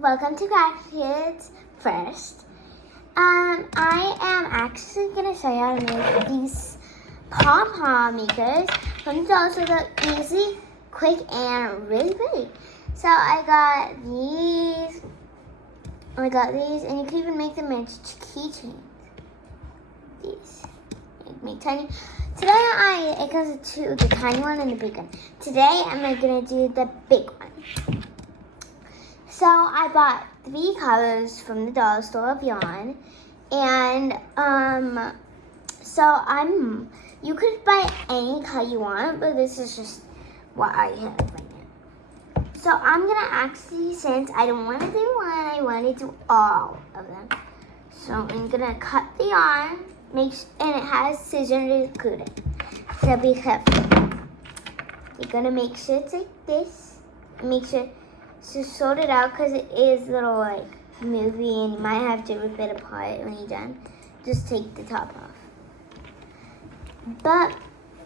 welcome to Craft Kids. First, I am actually gonna show you how to make these pom pom makers from the dolls. So they're easy, quick, and really pretty. So I got these, and you can even make them into keychains. These, make tiny. Today it comes to the tiny one and the big one. Today I'm gonna do the big one. So I bought 3 colors from the dollar store of yarn, and you could buy any color you want, but this is just what I have right now. So I'm gonna actually, since I don't want to do one, I want to do all of them. So I'm gonna cut the yarn, and it has scissors included. So be careful. You're gonna make sure it's like this. Make sure to sort it out because it is a little movie, and you might have to rip it apart when you're done. Just take the top off. But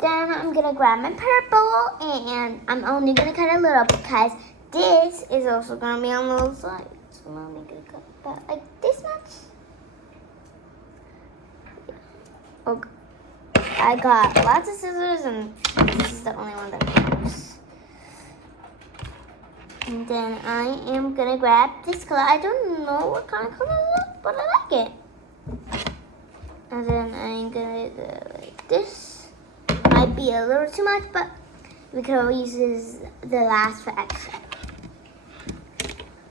then I'm gonna grab my purple, and I'm only gonna cut a little because this is also gonna be on the little side. So I'm only gonna cut about like this much. Okay. I got lots of scissors, and this is the only one that works. And then I am gonna grab this color. I don't know what kind of color it is, but I like it. And then I'm gonna go like this. Might be a little too much, but we can always use the last for extra.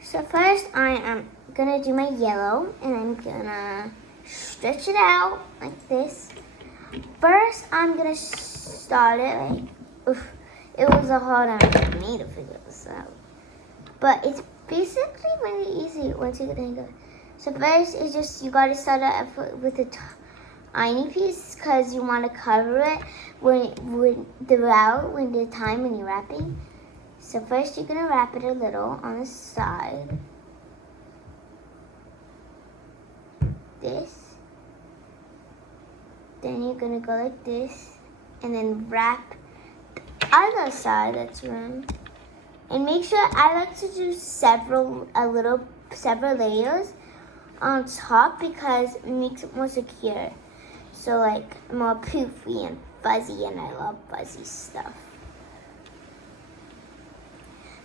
So first I am gonna do my yellow, and I'm gonna stretch it out like this. First I'm gonna start it it was a hard one for me to figure this out. But it's basically really easy once you get the hang of it. So first, it's just you gotta start out with a tiny piece because you want to cover it when you're wrapping. So first, you're gonna wrap it a little on the side. This. Then you're gonna go like this, and then wrap the other side that's round. And make sure, I like to do several layers on top because it makes it more secure. So more poofy and fuzzy, and I love fuzzy stuff.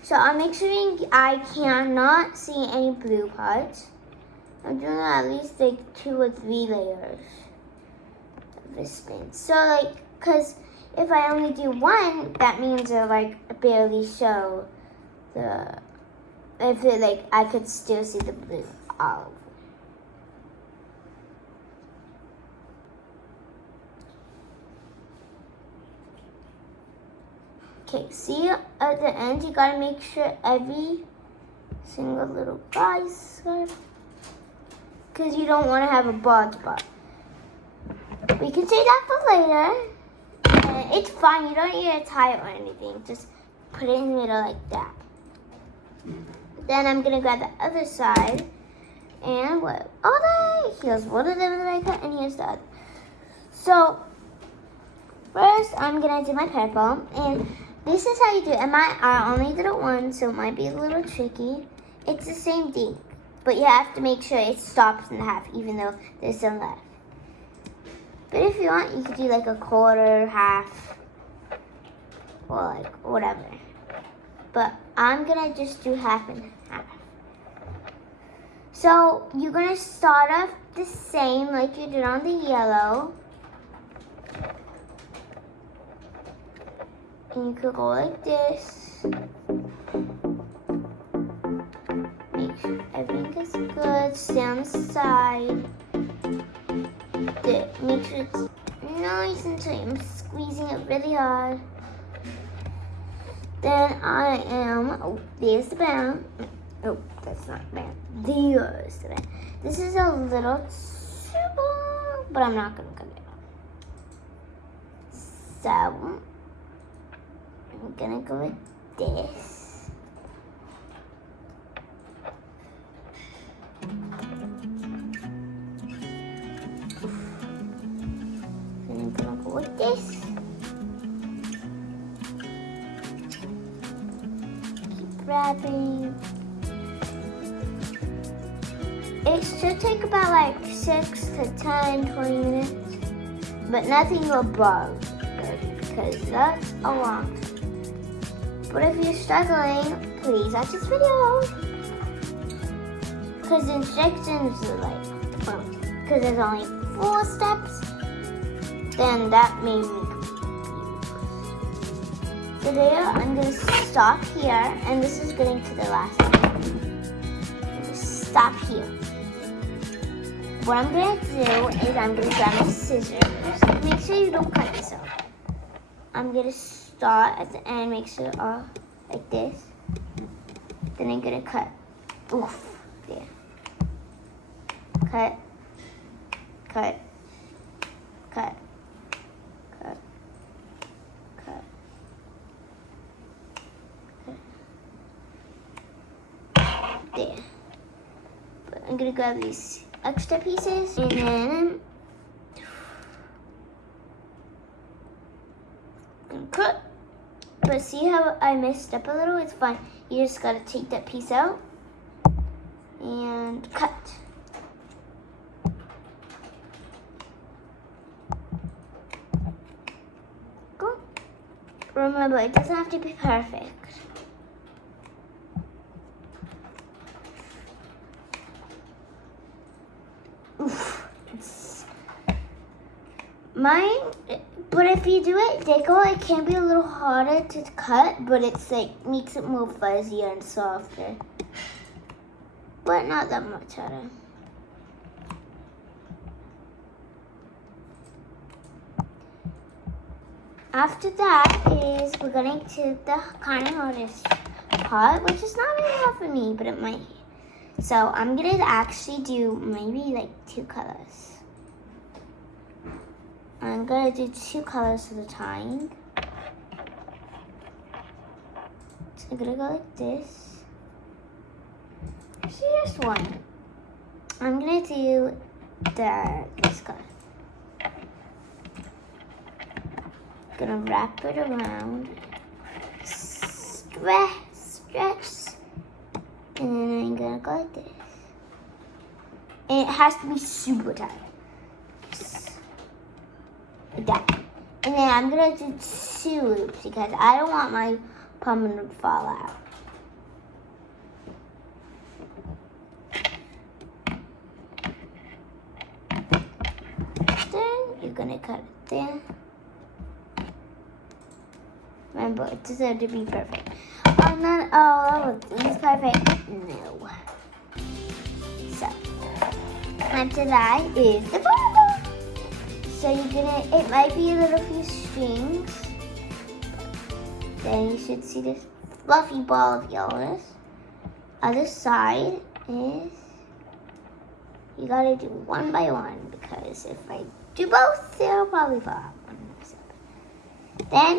So I'm making sure I cannot see any blue parts. I'm doing at least 2 or 3 layers of this spin. So cause if I only do one, that means I barely show I could still see the blue olive. Okay, see at the end, you gotta make sure every single little guy's because you don't want to have a bald spot. We can save that for later. And it's fine, you don't need to tie it or anything. Just put it in the middle like that. Then I'm gonna grab the other side, and here's one of them that I cut, and here's the other. So first, I'm gonna do my purple, and this is how you do it. I only did it once, so it might be a little tricky. It's the same thing, but you have to make sure it stops in half, even though there's some left. But if you want, you could do a quarter, half, or whatever. But I'm gonna just do half and half. So you're gonna start off the same like you did on the yellow. And you could go like this. Make sure everything is good. Stay on the side. Make sure it's nice and tight. I'm squeezing it really hard. Then there's the band. Oh, that's not band. There's the band. This is a little too long, but I'm not going to cut it off. So, I'm going to go with this. Then I'm going to go with this. Wrapping. It should take about like 6 to 10, 20 minutes, but nothing above because that's a lot. But if you're struggling, please watch this video because the instructions are like, because there's only 4 steps, then that made me confused. So there, I'm going to stop here, and this is getting to the last one. Stop here. What I'm going to do is I'm going to grab my scissors. Make sure you don't cut yourself. I'm going to start at the end, make sure like this. Then I'm going to cut. Oof, there. Cut. Cut. Cut. Cut. Cut. Cut. There. But I'm going to grab these extra pieces and then cut. But see how I messed up a little? It's fine. You just gotta take that piece out and cut. Go. Remember, it doesn't have to be perfect. Oof. Mine, but if you do it deco, it can be a little harder to cut, but it's like makes it more fuzzier and softer. But not that much harder. After that is we're going to the kind of hardest part, which is not really hard for me, but it might. So I'm gonna actually do maybe like 2 colors. I'm gonna do 2 colors at a time. So I'm gonna go like this. Actually, just one. I'm gonna do this color. Gonna wrap it around, stretch, and then I'm gonna go like this. And it has to be super tight. Like that. And then I'm gonna do 2 loops because I don't want my pumpkin to fall out. Then you're gonna cut it there. Remember, it deserves to be perfect. Oh, not all of these perfect. No. So, after that is the ball. So you're gonna, it might be a little few strings. Then you should see this fluffy ball of yours. Other side is, you gotta do one by one because if I do both, they'll probably fall out. Then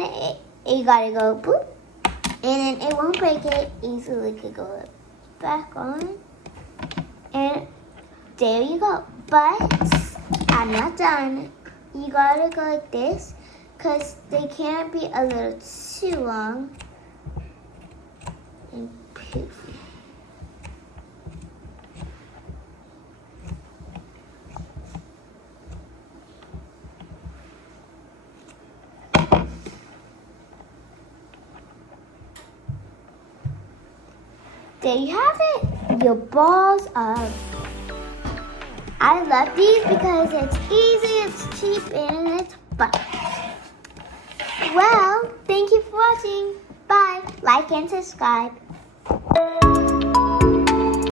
you gotta go boop, and then it won't break it easily. Could go back on, and there you go. But I'm not done. You gotta go like this, cause they can't be a little too long and poofy. There you have it, your balls of. I love these because it's easy, it's cheap, and it's fun. Well, thank you for watching. Bye. Like and subscribe.